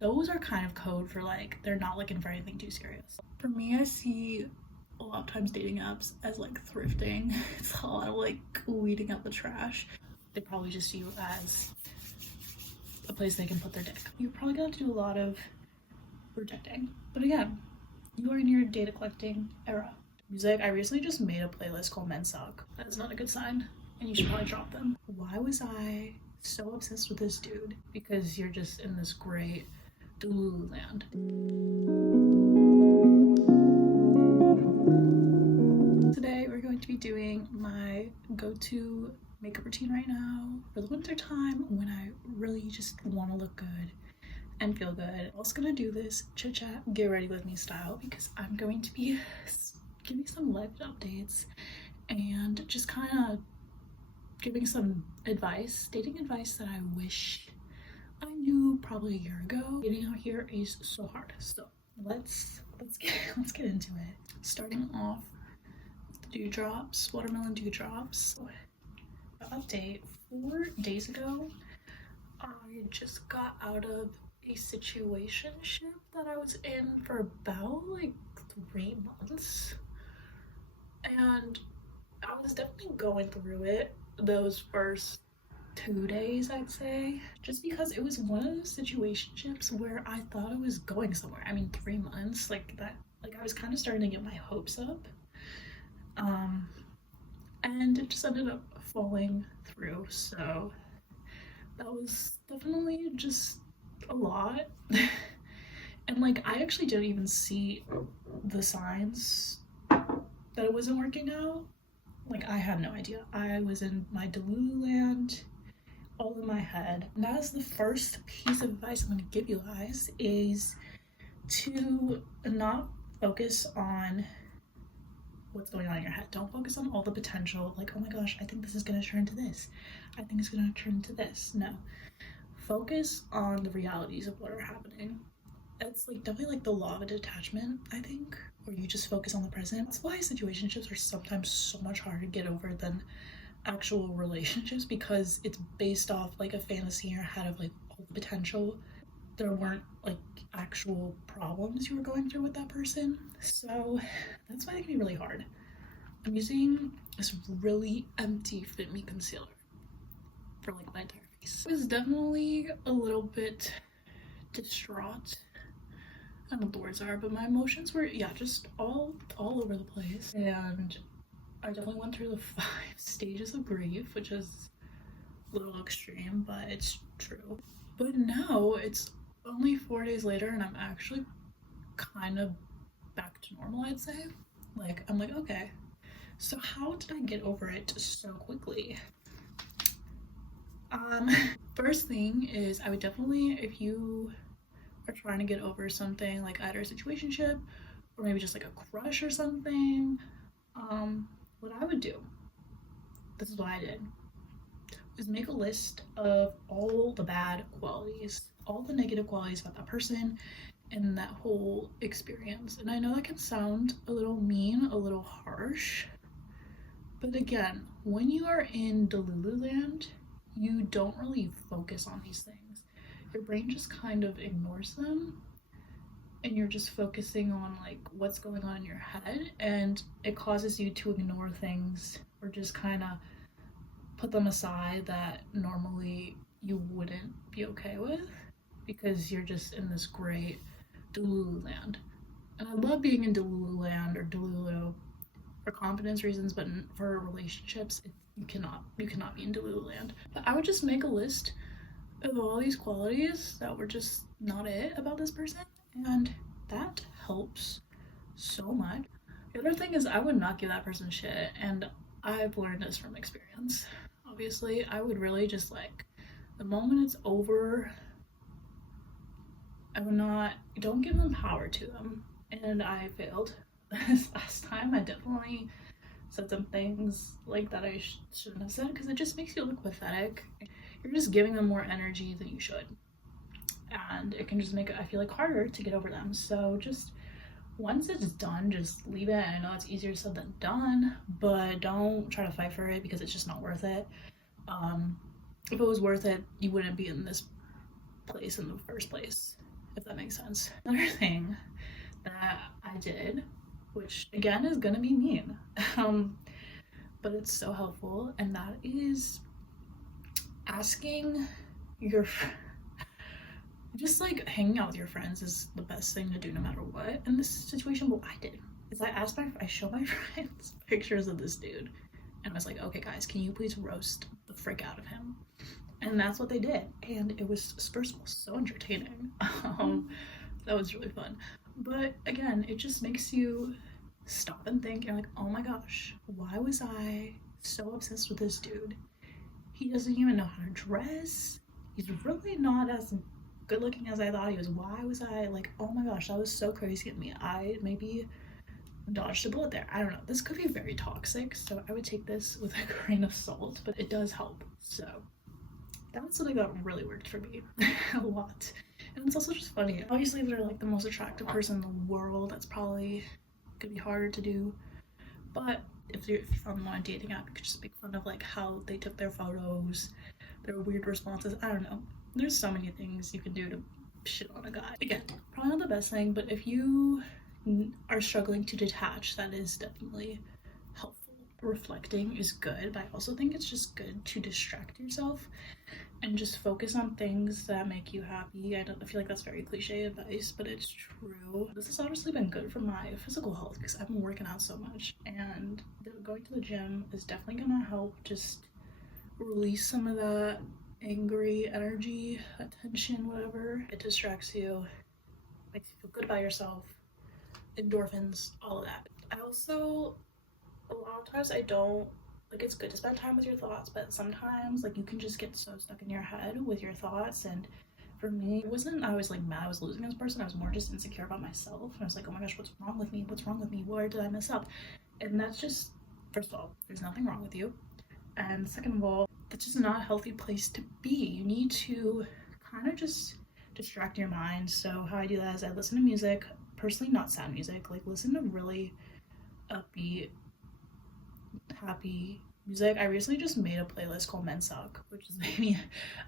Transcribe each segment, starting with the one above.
those are kind of code for like they're not looking for anything too serious. For me, I see a lot of times dating apps as like thrifting. It's a lot of like weeding out the trash. They probably just see you as a place they can put their dick. You're probably gonna do a lot of rejecting. But again, you are in your data collecting era. Music, I recently just made a playlist called Men Suck. That is not a good sign, and you should probably drop them. Why was I so obsessed with this dude? Because you're just in this great Delulu land. Today we're going to be doing my go-to makeup routine right now for the winter time when I really just want to look good and feel good. I'm also gonna do this chit chat, get ready with me style, because I'm going to be giving some life updates and just kind of giving some advice, dating advice that I wish I knew probably a year ago. Getting out here is so hard. So let's get into it. Starting off with the dewdrops, watermelon dewdrops. Update: 4 days ago, I just got out of a situationship that I was in for about like 3 months, and I was definitely going through it those first 2 days, I'd say, just because it was one of those situationships where I thought I was going somewhere. I mean, 3 months, like that, like I was kind of starting to get my hopes up, and it just ended up falling through. So that was definitely just a lot. And like I actually didn't even see the signs that it wasn't working out. Like I had no idea. I was in my Delulu land, all in my head. And that is the first piece of advice I'm going to give you guys, is to not focus on what's going on in your head. Don't focus on all the potential, like, oh my gosh, I think this is going to turn to this, I think it's going to turn to this. No, focus on the realities of what are happening. It's like definitely like the law of detachment, I think, where you just focus on the present. That's why situationships are sometimes so much harder to get over than actual relationships, because it's based off like a fantasy in your head of like all the potential. There weren't like actual problems you were going through with that person, so that's why it can be really hard. I'm using this really empty Fit Me concealer for like my entire face. I was definitely a little bit distraught. I don't know what the words are, but my emotions were, yeah, just all over the place. And I definitely went through the 5 stages of grief, which is a little extreme, but it's true. But now it's only 4 days later and I'm actually kind of back to normal, I'd say. Like, I'm like, okay, so how did I get over it so quickly? First thing is, I would definitely, if you are trying to get over something, like either a situationship or maybe just like a crush or something, what I would do, this is what I did, is make a list of all the bad qualities, all the negative qualities about that person and that whole experience. And I know that can sound a little mean, a little harsh, but again, when you are in Delulu land, you don't really focus on these things. Your brain just kind of ignores them, and you're just focusing on like what's going on in your head, and it causes you to ignore things or just kind of put them aside that normally you wouldn't be okay with, because you're just in this great Delulu land. And I love being in Delulu land or Delulu for confidence reasons, but for relationships, you cannot be in Delulu land. But I would just make a list of all these qualities that were just not it about this person, and that helps so much. The other thing is, I would not give that person shit, and I've learned this from experience. Obviously, I would really just like, the moment it's over, I would not, don't give them power to them. And I failed this last time. I definitely said some things like that I shouldn't have said, because it just makes you look pathetic. You're just giving them more energy than you should, and it can just make it, I feel like, harder to get over them. So just once it's done, just leave it. I know it's easier said than done, but don't try to fight for it, because it's just not worth it. If it was worth it, you wouldn't be in this place in the first place. make sense. Another thing that I did, which again is gonna be mean, but it's so helpful, and that is asking your just like hanging out with your friends is the best thing to do no matter what. In this situation, what I did is I showed my friends pictures of this dude, and I was like, okay guys, can you please roast the frick out of him? And that's what they did, and it was, first of all, so entertaining. That was really fun. But again, it just makes you stop and think. You're like, oh my gosh, why was I so obsessed with this dude? He doesn't even know how to dress. He's really not as good looking as I thought he was. Why was I like, oh my gosh, that was so crazy of me. I maybe dodged a bullet there. I don't know. This could be very toxic, so I would take this with a grain of salt, but it does help. So that's something that really worked for me a lot. And it's also just funny. Obviously, if they're like the most attractive person in the world, that's probably gonna be harder to do. But if you found them on a dating app, you could just make fun of like how they took their photos, their weird responses. I don't know. There's so many things you can do to shit on a guy. Again, probably not the best thing, but if you are struggling to detach, that is definitely helpful. Reflecting is good, but I also think it's just good to distract yourself and just focus on things that make you happy. I feel like that's very cliche advice, but it's true. This has honestly been good for my physical health because I've been working out so much, and going to the gym is definitely gonna help just release some of that angry energy, that tension, whatever. It distracts you, makes you feel good about yourself, endorphins, all of that. I also, a lot of times I don't, like, it's good to spend time with your thoughts, but sometimes like you can just get so stuck in your head with your thoughts. And for me, it wasn't I was like mad I was losing this person, I was more just insecure about myself, and I was like, oh my gosh, what's wrong with me, where did I mess up? And that's just, first of all, there's nothing wrong with you, and second of all, that's just not a healthy place to be. You need to kind of just distract your mind. So how I do that is I listen to music, personally not sad music, like listen to really upbeat, happy music. I recently just made a playlist called Men Suck, which is maybe,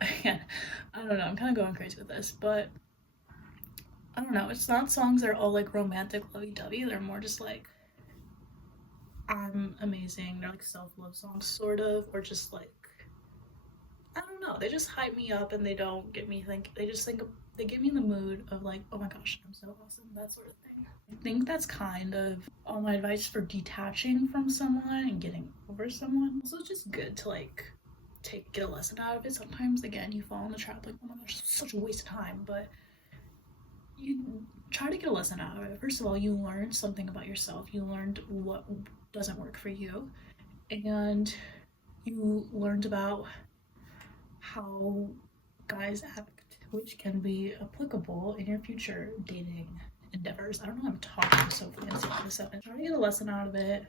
again, I don't know, I'm kind of going crazy with this, but I don't know, it's not songs that are all like romantic lovey-dovey. They're more just like, I'm amazing. They're like self-love songs sort of, or just like, I don't know, they just hype me up and they don't get me think, they get me in the mood of like, oh my gosh, I'm so awesome, that sort of thing. I think that's kind of all my advice for detaching from someone and getting over someone. Also, it's just good to like get a lesson out of it. Sometimes, again, you fall in the trap like, oh my gosh, it's such a waste of time, but you try to get a lesson out of it. First of all, you learned something about yourself. You learned what doesn't work for you, and you learned about how guys act, which can be applicable in your future dating endeavors. I don't know, I'm talking so fancy for this second. Try to get a lesson out of it,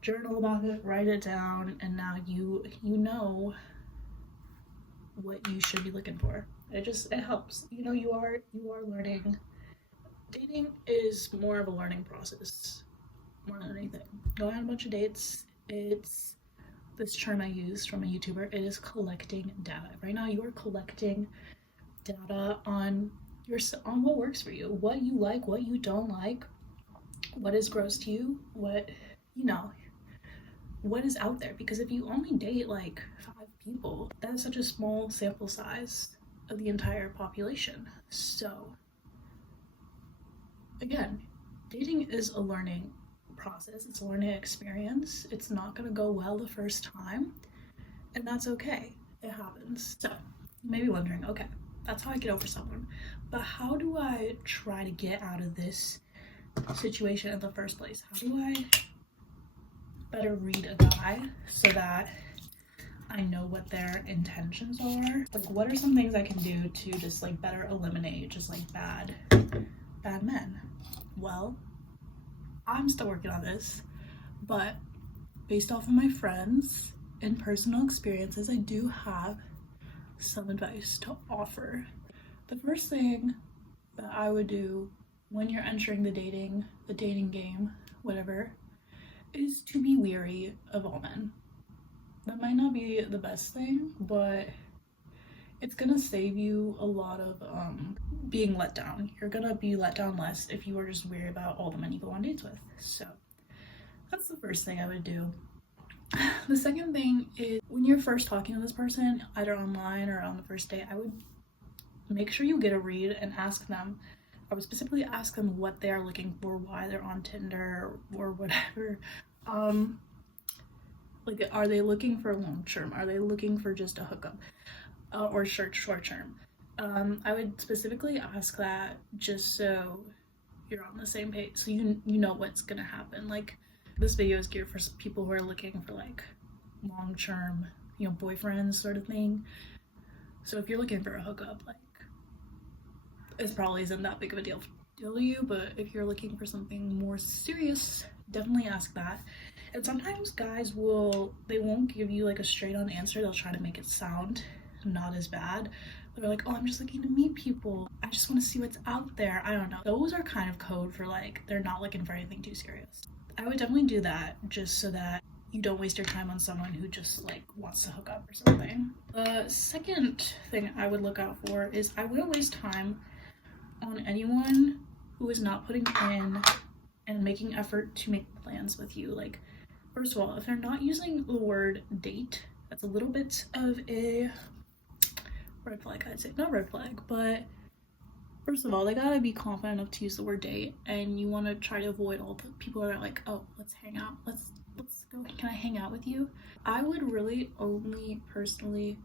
journal about it, write it down, and now you know what you should be looking for. It helps. You know, you are learning. Dating is more of a learning process more than anything. Going on a bunch of dates, it's this term I used from a YouTuber, it is collecting data. Right now you are collecting data on what works for you, what you like, what you don't like, what is gross to you, what is out there. Because if you only date like 5 people, that is such a small sample size of the entire population. So again, dating is a learning process, it's a learning experience. It's not going to go well the first time, and that's okay. It happens. So you may be wondering, okay, that's how I get over someone, but how do I try to get out of this situation in the first place? How do I better read a guy so that I know what their intentions are? Like, what are some things I can do to just like better eliminate just like bad men? Well, I'm still working on this, but based off of my friends and personal experiences, I do have some advice to offer. The first thing that I would do when you're entering the dating game, whatever, is to be weary of all men. That might not be the best thing, but it's gonna save you a lot of being let down. You're gonna be let down less if you are just worried about all the men you go on dates with. So that's the first thing I would do. The second thing is, when you're first talking to this person, either online or on the first date, I would make sure you get a read and ask them. I would specifically ask them what they are looking for, why they're on Tinder or whatever. Like, are they looking for long term? Are they looking for just a hookup, or short term? I would specifically ask that just so you're on the same page, so you know what's gonna happen. Like, this video is geared for people who are looking for like long term, you know, boyfriends sort of thing. So if you're looking for a hookup, like, it probably isn't that big of a deal to you, but if you're looking for something more serious, definitely ask that. And sometimes guys they won't give you like a straight on answer. They'll try to make it sound not as bad. They're like, oh, I'm just looking to meet people, I just want to see what's out there. I don't know. Those are kind of code for like they're not looking for anything too serious. I would definitely do that just so that you don't waste your time on someone who just like wants to hook up or something. The second thing I would look out for is I wouldn't waste time on anyone who is not putting in and making effort to make plans with you. Like, first of all, if they're not using the word date, that's a little bit of a red flag, I'd say. Not red flag, but first of all, they gotta be confident enough to use the word date, and you want to try to avoid all the people that are like, oh, let's hang out, let's go, can I hang out with you? I would really only personally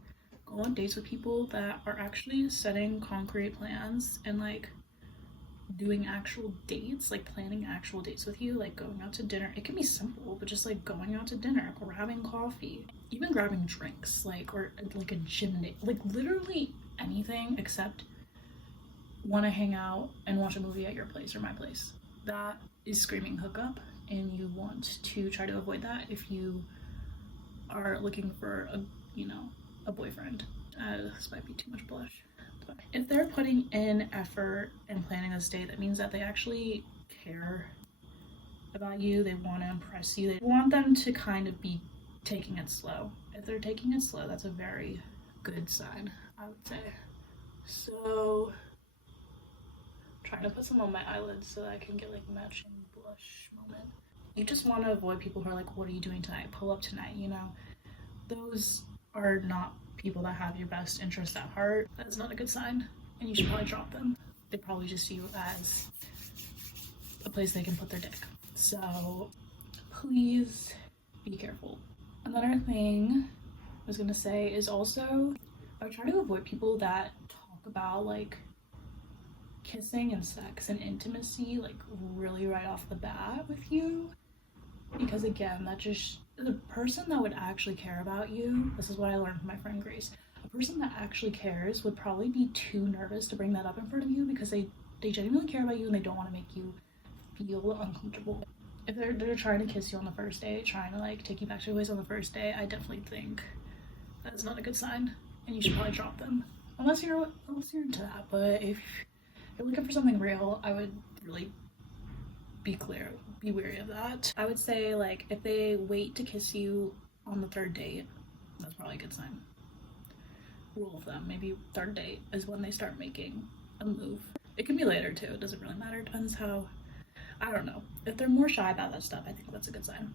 go on dates with people that are actually setting concrete plans and like doing actual dates, like planning actual dates with you, like going out to dinner. It can be simple, but just like going out to dinner, grabbing coffee, even grabbing drinks, like, or like a gym date, like literally anything except want to hang out and watch a movie at your place or my place. That is screaming hookup, and you want to try to avoid that if you are looking for a boyfriend. This might be too much blush. But if they're putting in effort and planning this date, that means that they actually care about you. They want to impress you. They want them to kind of be taking it slow. If they're taking it slow, that's a very good sign, I would say. So trying to put some on my eyelids so that I can get like matching blush moment. You just want to avoid people who are like, what are you doing tonight? Pull up tonight, you know? Those are not people that have your best interest at heart. That's not a good sign, and you should probably drop them. They probably just see you as a place they can put their dick. So please be careful. Another thing I was gonna say is also, I would try to avoid people that talk about like kissing and sex and intimacy like really right off the bat with you, because again, that just, the person that would actually care about you, this is what I learned from my friend Grace, a person that actually cares would probably be too nervous to bring that up in front of you because they genuinely care about you and they don't want to make you feel uncomfortable. If they're trying to kiss you on the first day, trying to like take you back to your place on the first day, I definitely think that is not a good sign, and you should probably drop them unless you're into that. But if you're looking for something real, I would really be wary of that. I would say like if they wait to kiss you on the third date, that's probably a good sign. Rule of thumb, maybe third date is when they start making a move. It can be later too, it doesn't really matter, depends how, I don't know. If they're more shy about that stuff, I think that's a good sign.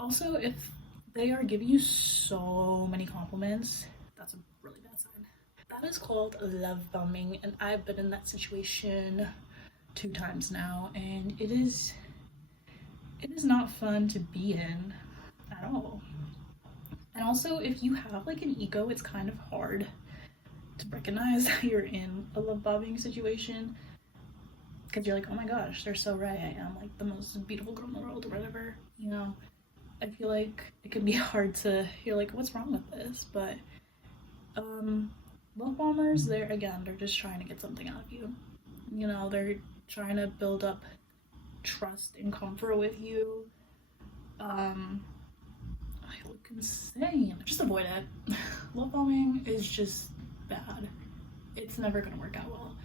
Also, if they are giving you so many compliments, that's a really bad sign. That is called love bombing, and I've been in that situation 2 times now, and it is not fun to be in at all. And also, if you have like an ego, it's kind of hard to recognize that you're in a love bombing situation, because you're like, oh my gosh, they're so right, I am like the most beautiful girl in the world or whatever, you know. I feel like it can be hard to, you're like, what's wrong with this? But love bombers, they're just trying to get something out of you, you know. They're trying to build up trust and comfort with you. I look insane. Just avoid it. Love bombing is just bad. It's never gonna work out well.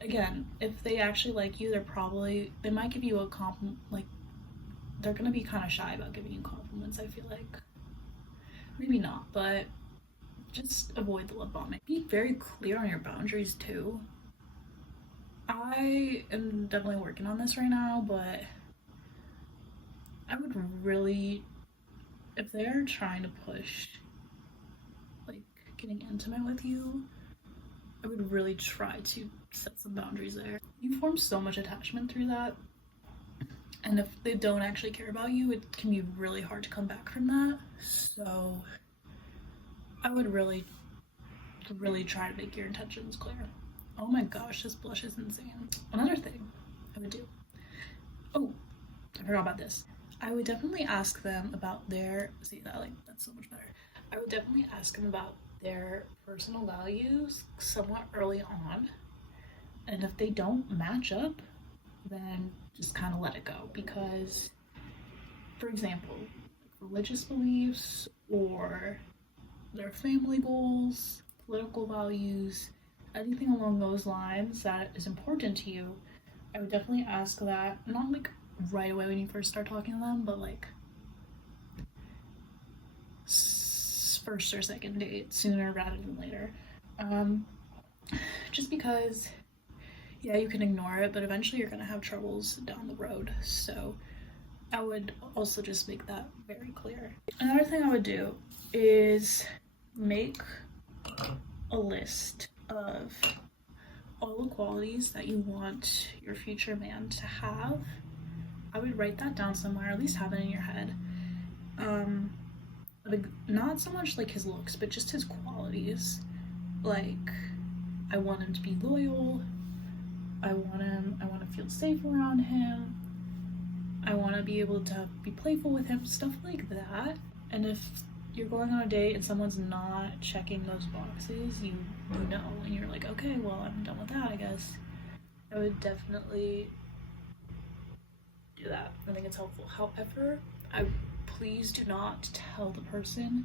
Again, if they actually like you, they might give you a compliment. Like, they're gonna be kind of shy about giving you compliments, I feel like. Maybe not, but just avoid the love bombing. Be very clear on your boundaries too. I am definitely working on this right now, but I would really, if they're trying to push like getting intimate with you, I would really try to set some boundaries there. You form so much attachment through that, and if they don't actually care about you, it can be really hard to come back from that. So I would really try to make your intentions clear. Oh my gosh, this blush is insane. Another thing I would do, oh, I forgot about this. I would definitely ask them about their, see that, like, that's so much better. I would definitely ask them about their personal values somewhat early on. And if they don't match up, then just kind of let it go. Because, for example, religious beliefs or their family goals, political values, anything along those lines that is important to you, I would definitely ask that, not like right away when you first start talking to them, but like first or second date, sooner rather than later. Just because, yeah, you can ignore it, but eventually you're gonna have troubles down the road. So I would also just make that very clear. Another thing I would do is make a list of all the qualities that you want your future man to have. I would write that down somewhere, at least have it in your head. Like, not so much like his looks, but just his qualities. Like, I want him to be loyal. I want to feel safe around him. I want to be able to be playful with him, stuff like that. And if you're going on a date and someone's not checking those boxes, you know, and you're like, okay, well, I'm done with that, I guess. I would definitely do that. I think it's helpful. However, please do not tell the person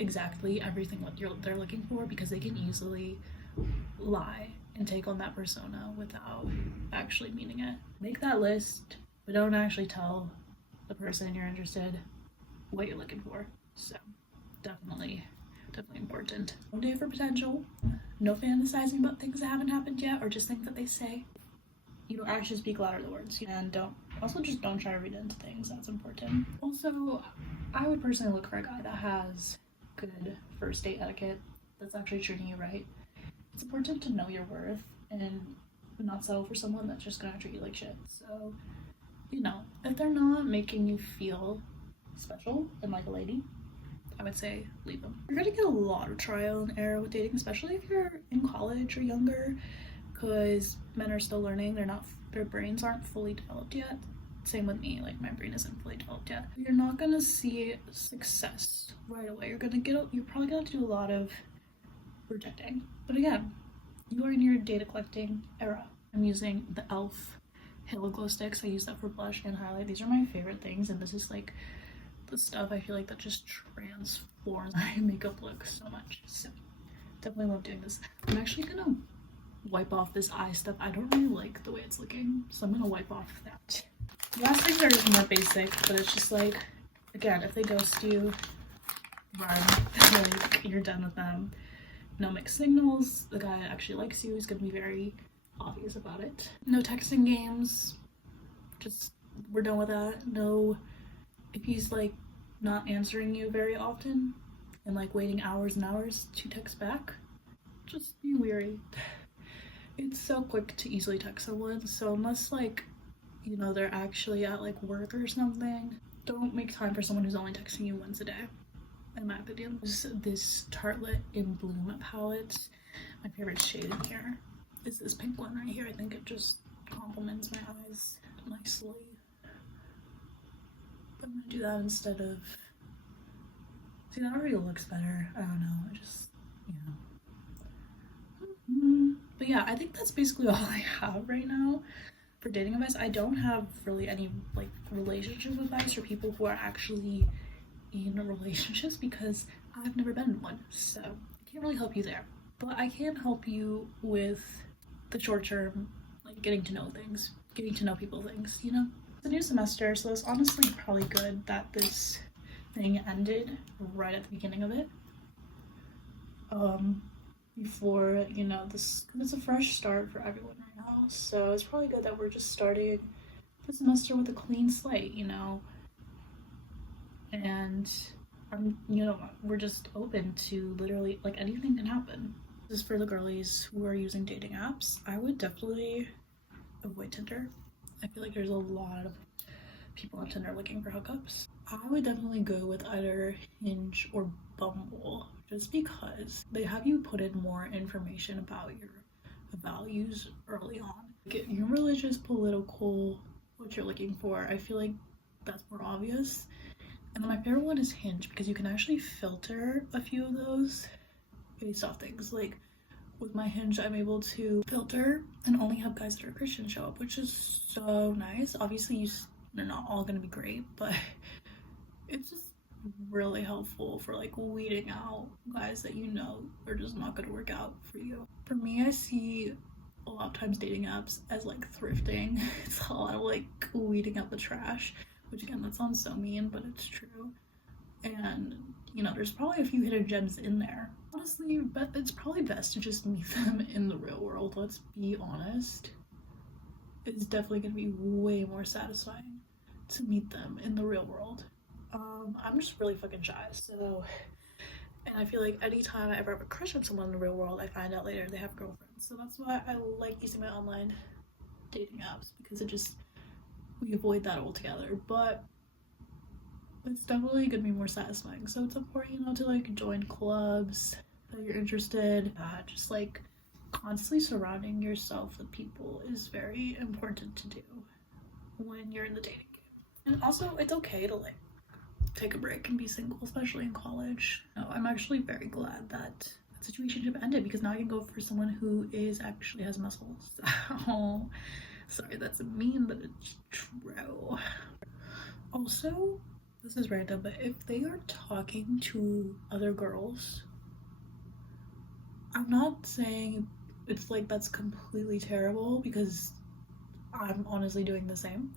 exactly everything what they're looking for, because they can easily lie and take on that persona without actually meaning it. Make that list, but don't actually tell the person you're interested what you're looking for. So definitely important. Don't date for potential. No fantasizing about things that haven't happened yet, or just things that they say. You know, actions speak louder than words. And don't try to read into things. That's important. Also, I would personally look for a guy that has good first date etiquette, that's actually treating you right. It's important to know your worth and not settle for someone that's just gonna treat you like shit. So, you know, if they're not making you feel special and like a lady, I would say leave them. You're gonna get a lot of trial and error with dating, especially if you're in college or younger, because men are still learning. Their brains aren't fully developed yet. Same with me, like, my brain isn't fully developed yet. You're not gonna see success right away. You're probably gonna do a lot of rejecting. But again, you are in your data collecting era. I'm using the e.l.f. Halo Glow Sticks. I use that for blush and highlight. These are my favorite things, and this is like the stuff I feel like that just transforms my makeup look so much. So definitely love doing this. I'm actually gonna wipe off this eye stuff. I don't really like the way it's looking, so I'm gonna wipe off that. The last things are more basic, but it's just like, again, if they ghost you, run. Like, you're done with them. No mixed signals. The guy actually likes you. He's gonna be very obvious about it. No texting games. Just, we're done with that. No, if he's like not answering you very often and like waiting hours and hours to text back, just be weary. It's so quick to easily text someone, so unless, like, you know, they're actually at like work or something, don't make time for someone who's only texting you once a day, in my opinion. This Tartelette in Bloom palette. My favorite shade in here is this pink one right here. I think it just complements my eyes nicely. But I'm gonna do that instead of, see, that already looks better. I don't know, I just, you know. But yeah, I think that's basically all I have right now for dating advice. I don't have really any like relationship advice for people who are actually in relationships, because I've never been in one, so I can't really help you there. But I can help you with the short term, like getting to know things, getting to know people things, you know? It's a new semester, so it's honestly probably good that this thing ended right at the beginning of it. before, you know, this, because it's a fresh start for everyone right now. So it's probably good that we're just starting the semester with a clean slate, you know, and you know, we're just open to literally like anything can happen. This is for the girlies who are using dating apps. I would definitely avoid Tinder. I feel like there's a lot of people on Tinder looking for hookups. I would definitely go with either Hinge or Bumble, just because they have you put in more information about your values early on. Get your religious, political, what you're looking for. I feel like that's more obvious. And then my favorite one is Hinge, because you can actually filter a few of those based off things. Like with my Hinge, I'm able to filter and only have guys that are Christian show up, which is so nice. Obviously, they're not all gonna be great, but it's just really helpful for like weeding out guys that you know are just not gonna work out for you. For me, I see a lot of times dating apps as like thrifting. It's a lot of like weeding out the trash, which again, that sounds so mean, but it's true. And you know, there's probably a few hidden gems in there. Honestly, but it's probably best to just meet them in the real world. Let's be honest. It's definitely gonna be way more satisfying to meet them in the real world. I'm just really fucking shy, so, and I feel like anytime I ever have a crush on someone in the real world, I find out later they have girlfriends. So that's why I like using my online dating apps, because we avoid that altogether. But it's definitely gonna be more satisfying. So it's important, you know, to like join clubs that you're interested. Just like constantly surrounding yourself with people is very important to do when you're in the dating game. And also, it's okay to like take a break and be single, especially in college. I'm actually very glad that situationship ended, because now I can go for someone who actually has muscles. Oh, sorry, that's a meme, but it's true. Also, this is random, but if they are talking to other girls, I'm not saying it's like that's completely terrible, because I'm honestly doing the same.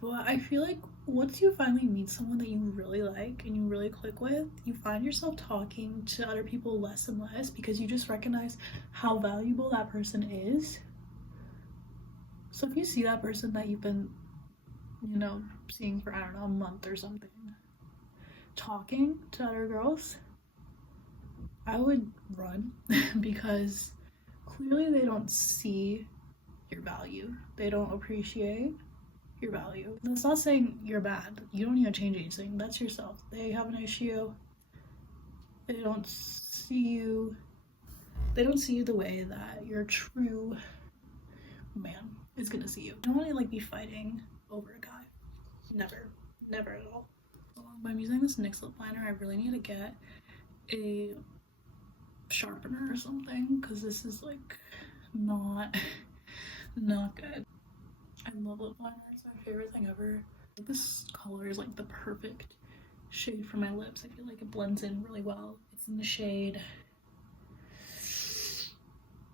But I feel like once you finally meet someone that you really like and you really click with, you find yourself talking to other people less and less, because you just recognize how valuable that person is. So if you see that person that you've been, you know, seeing for, I don't know, a month or something, talking to other girls, I would run because clearly they don't see your value. They don't appreciate your value. That's not saying you're bad. You don't need to change anything. That's yourself. They have an issue. They don't see you the way that your true man is gonna see you. I don't want to like be fighting over a guy. Never at all. I'm using this NYX lip liner. I really need to get a sharpener or something, because this is like not good. I love lip liner. It's my favorite thing ever. This color is like the perfect shade for my lips. I feel like it blends in really well. It's in the shade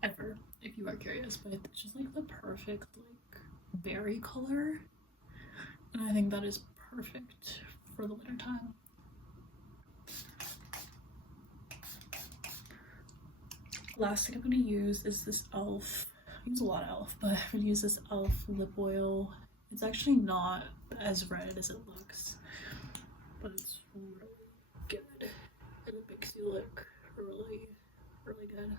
Ever, if you are curious, but it's just like the perfect like berry color, and I think that is perfect for the winter time. Last thing I'm going to use is this e.l.f. I use a lot of e.l.f., but I'm going to use this e.l.f. lip oil. It's actually not as red as it looks, but it's really good, and it makes you look really good.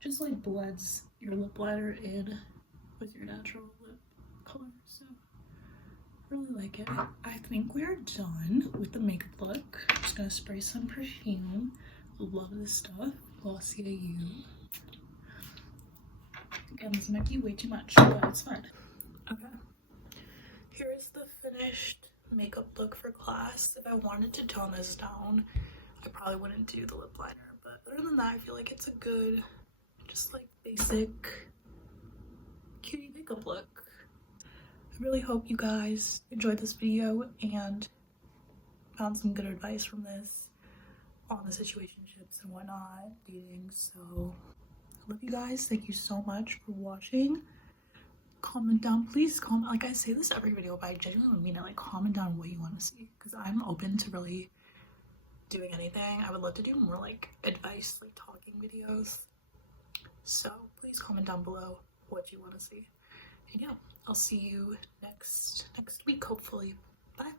Just like blends your lip liner in with your natural lip color, so really like it. I think we're done with the makeup look. I'm just gonna spray some perfume. Love this stuff. Glossier You. Again, this might be way too much, but it's fun. Okay. Here is the finished makeup look for class. If I wanted to tone this down, I probably wouldn't do the lip liner, but other than that, I feel like it's a good, just like basic cutie makeup look. I really hope you guys enjoyed this video and found some good advice from this on the situationships and whatnot, dating. So I love you guys. Thank you so much for watching. Comment down, please comment. Like I say this every video, but I genuinely mean it. Like, comment down what you want to see, because I'm open to really doing anything. I would love to do more like advice, like talking videos. So please comment down below what you want to see. And yeah, I'll see you next week, hopefully. Bye.